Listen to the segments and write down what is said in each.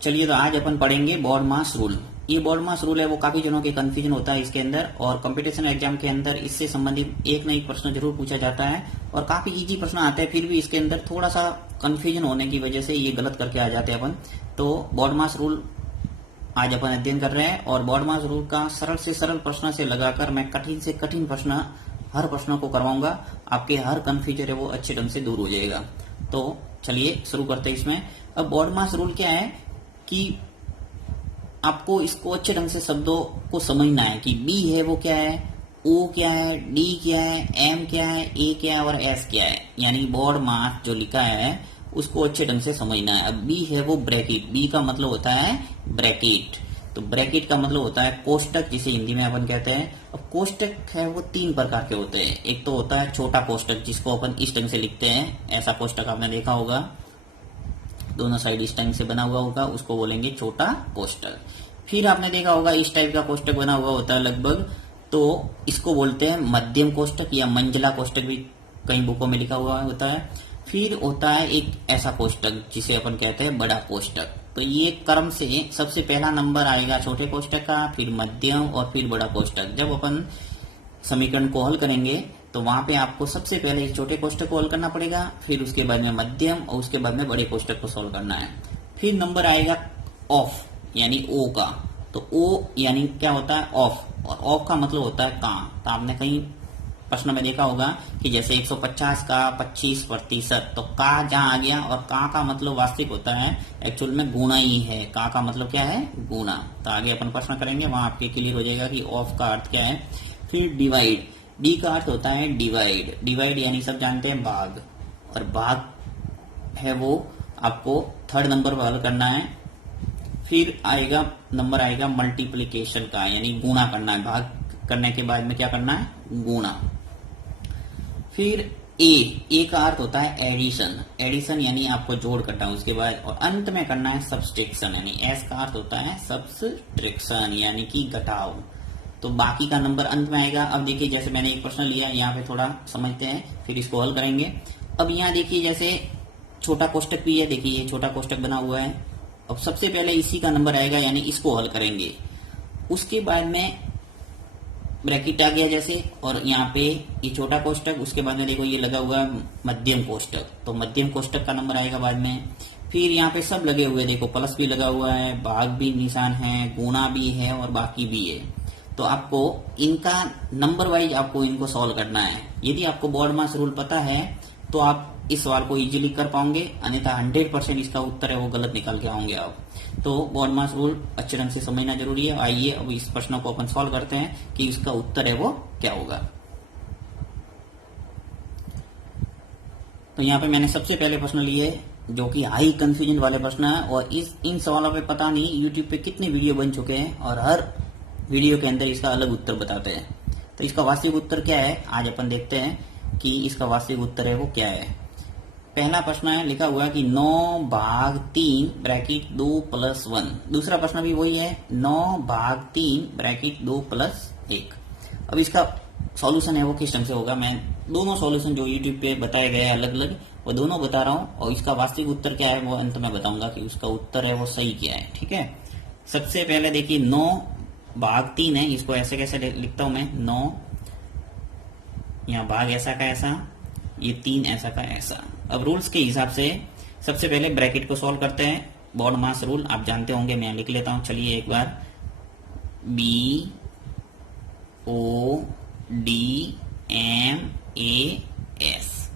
चलिए तो आज अपन पढ़ेंगे बॉड मास रूल। ये बॉड मास रूल है वो काफी जनों के कंफ्यूजन होता है इसके अंदर, और कंपटीशन एग्जाम के अंदर इससे संबंधित एक न एक प्रश्न जरूर पूछा जाता है और काफी इजी प्रश्न आते हैं, फिर भी इसके अंदर थोड़ा सा कंफ्यूजन होने की वजह से ये गलत करके आ जाते हैं अपन। तो बॉड मास रूल आज अपन अध्ययन कर रहे हैं और बॉड मास रूल का सरल से सरल प्रश्न से लगाकर मैं कठिन से कठिन प्रश्न हर प्रश्न को करवाऊंगा। आपके हर कंफ्यूजन है वो अच्छे ढंग से दूर हो जाएगा। तो चलिए शुरू करते हैं इसमें। अब बॉड मास रूल क्या है कि आपको इसको अच्छे ढंग से शब्दों को समझना है कि बी है वो क्या है, ओ क्या है, डी क्या है, एम क्या है, ए क्या है और एस क्या है। यानी बॉड मास जो लिखा है उसको अच्छे ढंग से समझना है। अब बी है वो ब्रैकेट, बी का मतलब होता है ब्रैकेट। तो ब्रैकेट का मतलब होता है कोष्टक, जिसे हिंदी में अपन कहते हैं। अब कोष्टक है वो तीन प्रकार के होते हैं। एक तो होता है छोटा कोष्टक, जिसको अपन इस ढंग से लिखते हैं, ऐसा कोष्टक आपने देखा होगा, दोनों साइड इस टाइप से बना हुआ होगा, उसको बोलेंगे छोटा कोष्टक। फिर आपने देखा होगा इस टाइप का कोष्टक बना हुआ होता है लगभग, तो इसको बोलते हैं मध्यम कोष्टक या मंझला कोष्टक भी कई बुकों में लिखा हुआ होता है। फिर होता है एक ऐसा कोष्टक जिसे अपन कहते हैं बड़ा कोष्टक। तो ये क्रम से सबसे पहला नंबर आएगा छोटे कोष्टक का, फिर मध्यम और फिर बड़ा कोष्टक। जब अपन समीकरण को हल करेंगे तो वहां पे आपको सबसे पहले छोटे कोष्टक को हल करना पड़ेगा, फिर उसके बाद में मध्यम और उसके बाद में बड़े कोष्टक को सॉल्व करना है। फिर नंबर आएगा ऑफ यानी ओ का। तो ओ यानी क्या होता है ऑफ, और ऑफ का मतलब होता है का। तो आपने कहीं प्रश्न में देखा होगा कि जैसे 150 का 25%, तो का जहां आ गया, और का मतलब वास्तविक होता है, एक्चुअल में गुणा ही है। का मतलब क्या है, गुणा। तो आगे अपन प्रश्न करेंगे वहां आपके क्लियर हो जाएगा कि ऑफ का अर्थ क्या है। फिर डिवाइड, डी का अर्थ होता है डिवाइड। डिवाइड यानी सब जानते हैं भाग, और भाग है वो आपको थर्ड नंबर पर हल करना है। फिर आएगा नंबर आएगा मल्टीप्लिकेशन का, यानी गुणा करना है। भाग करने के बाद में क्या करना है, गुणा। फिर ए का अर्थ होता है एडिशन, एडिशन यानी आपको जोड़ करना है उसके बाद, और अंत में करना है सब्सट्रैक्शन, यानी एस का अर्थ होता है सब्सट्रैक्शन यानी कि घटाव। तो बाकी का नंबर अंत में आएगा। अब देखिए जैसे मैंने एक प्रश्न लिया, यहाँ पे थोड़ा समझते हैं फिर इसको हल करेंगे। अब यहाँ देखिए जैसे छोटा कोष्टक भी है, देखिए ये छोटा कोष्टक बना हुआ है। अब सबसे पहले इसी का नंबर आएगा, यानी इसको हल करेंगे। उसके बाद में ब्रैकेट आ गया जैसे, और यहाँ पे ये छोटा कोष्टक, उसके बाद में देखो ये लगा हुआ है मध्यम कोष्टक, तो मध्यम कोष्टक का नंबर आएगा बाद में। फिर यहाँ पे सब लगे हुए देखो, प्लस भी लगा हुआ है, भाग भी निशान है, गुणा भी है और बाकी भी है। तो आपको इनका नंबर वाइज आपको इनको सॉल्व करना है। यदि आपको बॉड मास रूल पता है तो आप इस सवाल को इजीली कर पाओगे, अन्यथा 100% इसका उत्तर है वो गलत निकाल के आओगे आप। तो बॉड मास रूल अच्छे ढंग से समझना जरूरी है। आइए अब इस प्रश्न को अपन सॉल्व करते हैं कि इसका उत्तर है वो क्या होगा। तो यहाँ पे मैंने सबसे पहले प्रश्न लिए जो कि हाई कंफ्यूजन वाले प्रश्न है, और इन सवालों पे पता नहीं यूट्यूब पे कितने वीडियो बन चुके हैं और हर वीडियो के अंदर इसका अलग उत्तर बताते हैं। तो इसका वास्तविक उत्तर क्या है आज अपन देखते हैं कि इसका वास्तविक उत्तर है वो क्या है। पहला प्रश्न है लिखा हुआ है कि 9/3 ब्रैकेट 2 + 1। दूसरा प्रश्न भी वही है 9/3 ब्रैकेट 2 + 1। अब इसका सॉल्यूशन है वो किस ढंग से होगा, मैं दोनों सॉल्यूशन जो यूट्यूब पे बताए गए हैं अलग अलग, वो दोनों बता रहा हूँ, और इसका वास्तविक उत्तर क्या है वो अंत में बताऊंगा कि उसका उत्तर है वो सही क्या है। ठीक है, सबसे पहले देखिए 9/3 है, इसको ऐसे कैसे लिखता हूं मैं, 9 यहाँ भाग ऐसा का ऐसा, ये 3 ऐसा का ऐसा। अब रूल्स के हिसाब से सबसे पहले ब्रैकेट को सॉल्व करते हैं। बॉड मास रूल आप जानते होंगे, मैं लिख लेता हूं। चलिए एक बार, BOD MAS।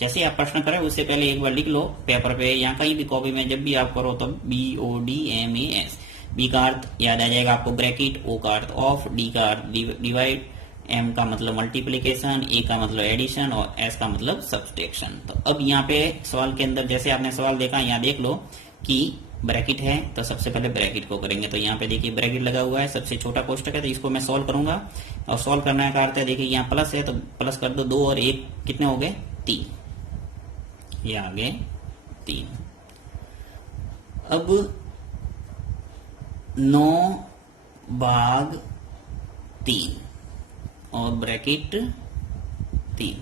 जैसे आप प्रश्न करें उससे पहले एक बार लिख लो पेपर पे या कहीं भी कॉपी में, जब भी आप करो तब BOD MAS। बी का अर्थ याद आ जाएगा आपको ब्रैकेट, ओ का अर्थ ऑफ, डी का अर्थ डिवाइड, एम का मतलब मल्टीप्लिकेशन, ए का मतलब एडिशन और एस का मतलब सब्सट्रैक्शन। तो अब यहाँ पे सवाल के अंदर जैसे आपने सवाल देखा, यहाँ देख लो कि ब्रैकेट है, तो सबसे पहले ब्रैकेट को करेंगे। तो यहाँ पे देखिए ब्रैकेट लगा हुआ है, सबसे छोटा कोष्टक है, तो इसको मैं सॉल्व करूंगा। और सॉल्व करने का अर्थ है, देखिए यहाँ प्लस है तो प्लस कर दो, 2 और 1 कितने हो गए, 3। ये आ गए 3। अब 9/3 और ब्रैकेट 3,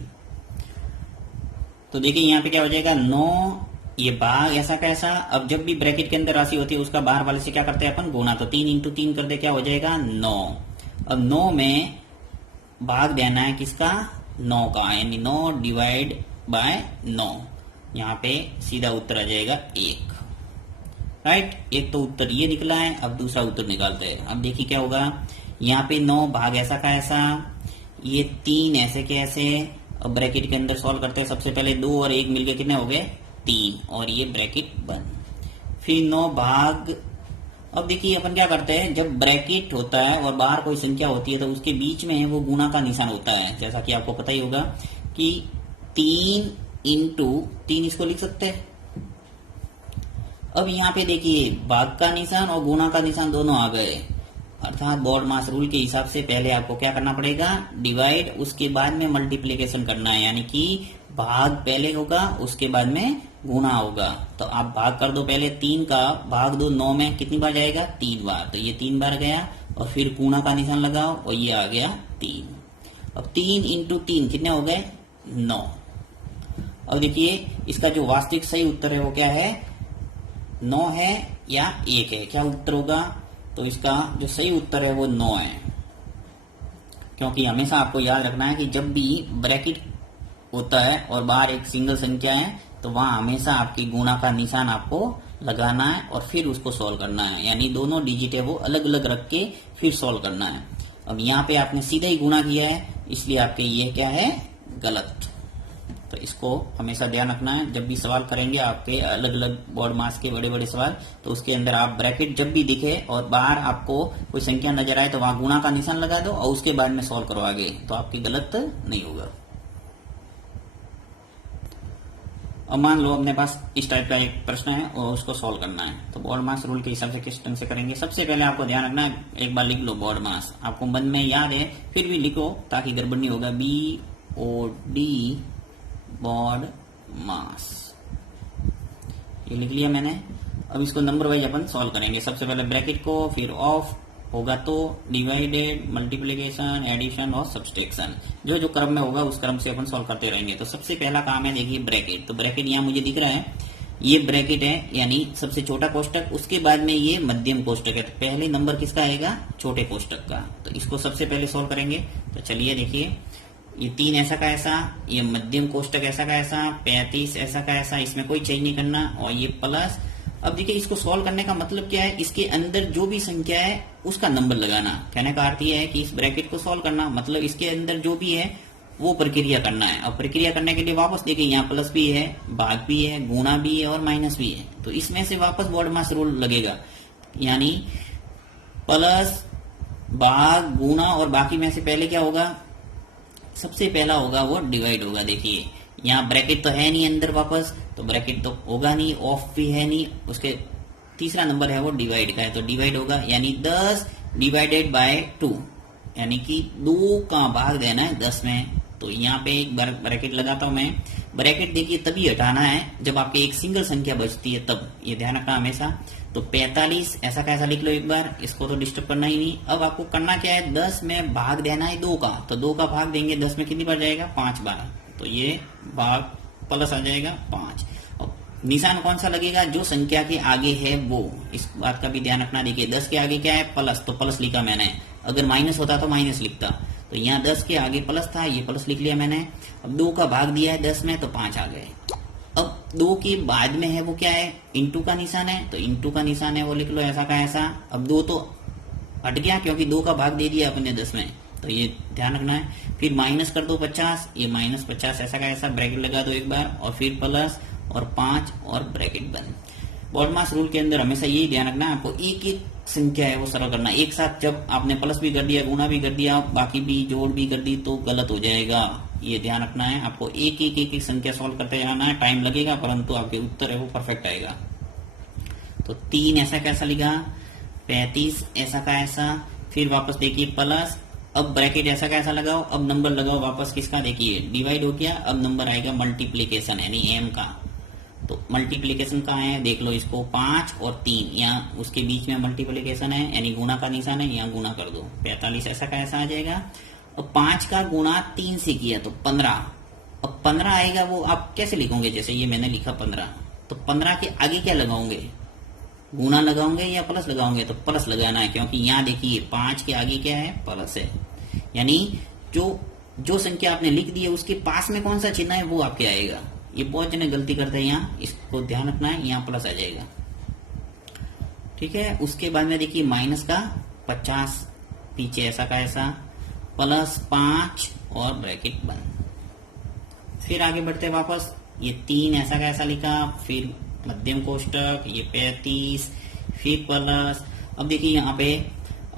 तो देखिए यहाँ पे क्या हो जाएगा, 9 ये भाग ऐसा कैसा, अब जब भी ब्रैकेट के अंदर राशि होती है उसका बाहर वाले से क्या करते हैं अपन, गुना। तो 3 इंटू 3 कर दे, क्या हो जाएगा 9। अब 9 में भाग देना है किसका, 9 का, यानी 9 डिवाइड बाय 9। यहाँ पे सीधा उत्तर आ जाएगा 1। राइट, एक तो उत्तर ये निकला है, अब दूसरा उत्तर निकालते हैं। अब देखिए क्या होगा, यहाँ पे 9 भाग ऐसा का ऐसा, ये 3 ऐसे के ऐसे। अब ब्रैकेट के अंदर सॉल्व करते हैं, सबसे पहले 2 और 1 मिलके कितने हो गए 3, और ये ब्रैकेट बंद। फिर 9 भाग, अब देखिए अपन क्या करते हैं, जब ब्रैकेट होता है और बाहर कोई संख्या होती है तो उसके बीच में वो गुणा का निशान होता है, जैसा कि आपको पता ही होगा कि 3 इंटू 3 इसको लिख सकते हैं। अब यहाँ पे देखिए भाग का निशान और गुणा का निशान दोनों आ गए, अर्थात बोर्ड मास रूल के हिसाब से पहले आपको क्या करना पड़ेगा, डिवाइड, उसके बाद में मल्टीप्लीकेशन करना है, यानी कि भाग पहले होगा उसके बाद में गुणा होगा। तो आप भाग कर दो, पहले 3 का भाग दो 9 में, कितनी बार जाएगा 3 बार, तो ये 3 बार गया, और फिर गुणा का निशान लगाओ और ये आ गया 3। अब 3 इंटू 3 कितने हो गए 9। अब देखिए इसका जो वास्तविक सही उत्तर है वो क्या है, 9 है या 1 है, क्या उत्तर होगा, तो इसका जो सही उत्तर है वो 9 है। क्योंकि हमेशा आपको याद रखना है कि जब भी ब्रैकेट होता है और बाहर एक सिंगल संख्या है तो वहां हमेशा आपकी गुणा का निशान आपको लगाना है और फिर उसको सॉल्व करना है, यानी दोनों डिजिट है वो अलग अलग रख के फिर सॉल्व करना है। अब यहाँ पे आपने सीधा ही गुणा किया है, इसलिए आपके ये क्या है गलत। तो इसको हमेशा ध्यान रखना है, जब भी सवाल करेंगे आपके अलग अलग बोर्ड मास के बड़े बड़े सवाल, तो उसके अंदर आप ब्रैकेट जब भी दिखे और बाहर आपको कोई संख्या नजर आए तो वहां गुणा का निशान लगा दो और उसके बाद में सॉल्व करो आगे, तो आपकी गलत नहीं होगा। अब मान लो अपने पास इस टाइप का एक प्रश्न है और उसको सॉल्व करना है, तो बोर्ड मास रूल के हिसाब से किस ढंग से करेंगे। सबसे पहले आपको ध्यान रखना है, एक बार लिख लो बोर्ड मास, आपको मन में याद है फिर भी लिखो ताकि गड़बड़ नहीं होगा, BOD बोर्ड मास, ये लिख लिया मैंने। अब इसको नंबर वाइज अपन सॉल्व करेंगे, सबसे पहले ब्रैकेट को, फिर ऑफ होगा तो डिवाइडेड, मल्टीप्लिकेशन, एडिशन और सब्सट्रैक्शन, जो जो क्रम में होगा उस क्रम से अपन सॉल्व करते रहेंगे। तो सबसे पहला काम है देखिए ब्रैकेट, तो ब्रैकेट यहाँ मुझे दिख रहा है, ये ब्रैकेट है यानी सबसे छोटा कोष्टक, उसके बाद में ये मध्यम कोष्टक है, तो पहले नंबर किसका आएगा छोटे कोष्टक का, तो इसको सबसे पहले सॉल्व करेंगे। तो चलिए देखिए, ये 3 ऐसा का ऐसा, ये मध्यम कोष्टक ऐसा का ऐसा, 35 ऐसा का ऐसा, इसमें कोई चेंज नहीं करना, और ये प्लस। अब देखिए इसको सॉल्व करने का मतलब क्या है, इसके अंदर जो भी संख्या है उसका नंबर लगाना। कहने का अर्थ यह है कि इस ब्रैकेट को सॉल्व करना मतलब इसके अंदर जो भी है वो प्रक्रिया करना है। अब प्रक्रिया करने के लिए वापस देखिए यहाँ प्लस भी है, भाग भी है, गुणा भी है और माइनस भी है, तो इसमें से वापस बोर्ड मास रूल लगेगा, यानी प्लस, भाग, गुणा और बाकी में से पहले क्या होगा, सबसे पहला होगा वो डिवाइड होगा। देखिए यहाँ ब्रैकेट तो है नहीं अंदर वापस, तो ब्रैकेट तो होगा नहीं, ऑफ भी है नहीं, उसके तीसरा नंबर है वो डिवाइड का है, तो डिवाइड होगा, यानी 10 डिवाइडेड बाय 2, यानी कि 2 का भाग देना है 10 में। तो यहाँ पे एक ब्रैकेट लगाता हूं मैं, ब्रैकेट देखिए तभी हटाना है जब आपकी एक सिंगल संख्या बचती है, तब ये ध्यान रखना हमेशा। तो 45 ऐसा कैसा लिख लो एक बार, इसको तो डिस्टर्ब करना ही नहीं। अब आपको करना क्या है, 10 में भाग देना है 2 का, तो 2 का भाग देंगे 10 में कितनी बार जाएगा 5 बार, तो ये भाग प्लस आ जाएगा 5। और निशान कौन सा लगेगा, जो संख्या के आगे है वो, इस बात का भी ध्यान रखना। देखिए 10 के आगे क्या है प्लस, तो प्लस लिखा मैंने, अगर माइनस होता तो माइनस लिखता, तो यहाँ 10 के आगे प्लस था, ये प्लस लिख लिया मैंने। अब 2 का भाग दिया है 10 में, तो 5 आ गए। अब 2 के बाद में है वो क्या है, इंटू का निशान है, तो इंटू का निशान है वो लिख लो ऐसा का ऐसा। अब 2 तो हट गया क्योंकि 2 का भाग दे दिया अपने 10 में, तो ये ध्यान रखना है। फिर माइनस कर दो 50, ये माइनस 50 ऐसा का ऐसा, ब्रैकेट लगा दो एक बार, और फिर प्लस और 5 और ब्रैकेट बंद। बोर्ड मास रूल के अंदर हमेशा यही ध्यान रखना है, आपको एक एक संख्या है वो सरल करना। एक साथ जब आपने प्लस भी कर दिया, गुणा भी कर दिया, बाकी भी जोड़ भी कर दी, तो गलत हो जाएगा, ये ध्यान रखना है। आपको एक एक संख्या सॉल्व करते जाना है, टाइम लगेगा परंतु आपके उत्तर है वो परफेक्ट आएगा। तो 3 ऐसा कैसा लिखा, 35 ऐसा का ऐसा, फिर वापस देखिए प्लस, अब ब्रैकेट ऐसा का ऐसा लगाओ, अब नंबर लगाओ वापस किसका, देखिए डिवाइड हो गया, अब नंबर आएगा मल्टीप्लीकेशन यानी m का। तो मल्टीप्लीकेशन कहाँ है देख लो इसको, 5 और 3, यहाँ उसके बीच में मल्टीप्लीकेशन है यानी गुणा का निशान है, यहाँ गुणा कर दो, 45 ऐसा का ऐसा आ जाएगा। अब 5 का गुणा 3 से किया तो 15, अब 15 आएगा वो आप कैसे लिखोगे, जैसे ये मैंने लिखा 15, तो 15 के आगे क्या लगाओगे, गुना लगाओगे या प्लस लगाओगे, तो प्लस लगाना है, क्योंकि यहाँ देखिए 5 के आगे क्या है, प्लस है। यानी जो संख्या आपने लिख दी है उसके पास में कौन सा चिन्ह है वो आपके आएगा। ये बहुत जने गलती करते हैं, यहाँ इसको ध्यान रखना है, यहाँ प्लस आ जाएगा। ठीक है, उसके बाद में देखिए माइनस का 50 पीछे ऐसा का ऐसा, प्लस 5 और ब्रैकेट बंद। फिर आगे बढ़ते हैं वापस, ये 3 ऐसा का ऐसा लिखा, फिर मध्यम कोष्टक, ये 35, फिर प्लस। अब देखिए यहाँ पे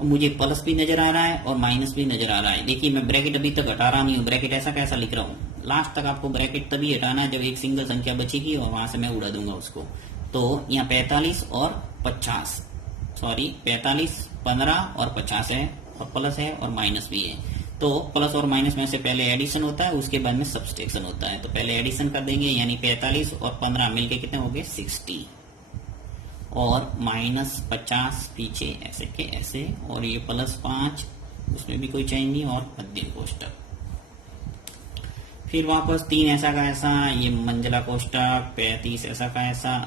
मुझे प्लस भी नजर आ रहा है और माइनस भी नजर आ रहा है। देखिए मैं ब्रैकेट अभी तक हटा रहा नहीं हूँ, ब्रैकेट ऐसा कैसा लिख रहा हूँ। लास्ट तक आपको ब्रैकेट तभी हटाना है जब एक सिंगल संख्या बचेगी और वहां से मैं उड़ा दूंगा उसको। तो यहाँ 45 और 50, सॉरी 45, 15 और 50 है, और प्लस है और माइनस भी है। तो प्लस और माइनस में से पहले एडिशन होता है, उसके बाद में सब्सट्रैक्शन होता है। तो पहले एडिशन कर देंगे, यानी 45 और 15 मिलके कितने हो गए, 60, और माइनस 50 पीछे ऐसे के ऐसे, और ये प्लस 5, उसमें भी कोई चेंज नहीं, और मध्यम कोष्टक। फिर वापस 3 ऐसा का ऐसा, ये मंझला कोष्टक, 35 ऐसा का ऐसा,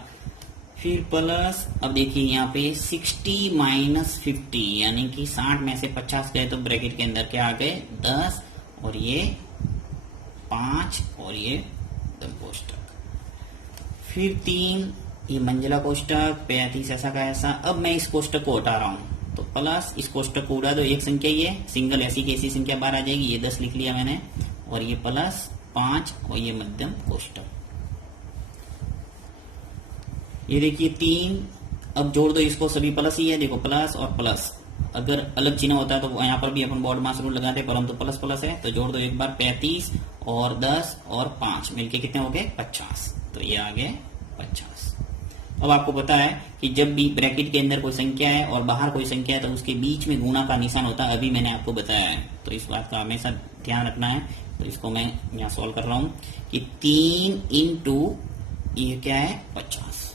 फिर प्लस। अब देखिए यहाँ पे 60 माइनस 50, यानी कि 60 में से 50 गए तो ब्रैकेट के अंदर क्या आ गए, 10, और ये 5, और ये मध्यम कोष्टक। फिर 3, ये मंझला कोष्टक, 35 ऐसा का ऐसा। अब मैं इस कोष्टक को हटा रहा हूं, तो प्लस इस कोष्टक को उड़ा दो, एक संख्या ये सिंगल ऐसी की ऐसी संख्या बाहर आ जाएगी, ये 10 लिख लिया मैंने, और ये प्लस 5, और ये मध्यम कोष्टक। ये देखिए 3, अब जोड़ दो इसको, सभी प्लस ही है, देखो प्लस और प्लस। अगर अलग चिन्ह होता है तो यहाँ पर भी अपन बॉड मास रूल लगाते, परंतु प्लस प्लस है, तो जोड़ दो एक बार, 35 और 10 और 5 मिलके कितने हो गए, 50। तो ये आ गए 50। अब आपको पता है कि जब भी ब्रैकेट के अंदर कोई संख्या है और बाहर कोई संख्या है तो उसके बीच में गुणा का निशान होता है, अभी मैंने आपको बताया है, तो इस बात का हमेशा ध्यान रखना है। तो इसको मैं यहाँ सॉल्व कर रहा हूँ कि 3 इंटू ये क्या है, 50,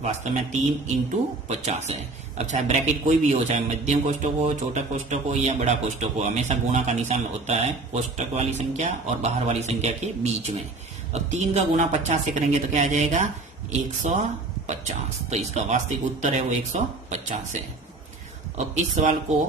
वास्तव में 3 इंटू 50 है। अब चाहे ब्रैकेट कोई भी हो, चाहे मध्यम कोष्टक हो, छोटा कोष्टक हो या बड़ा कोष्टक हो, हमेशा गुणा का निशान होता है कोष्टक वाली संख्या और बाहर वाली संख्या के बीच में। अब 3 का गुणा 50 से करेंगे तो क्या आ जाएगा, 150। तो इसका वास्तविक उत्तर है वो 150 है। अब इस सवाल को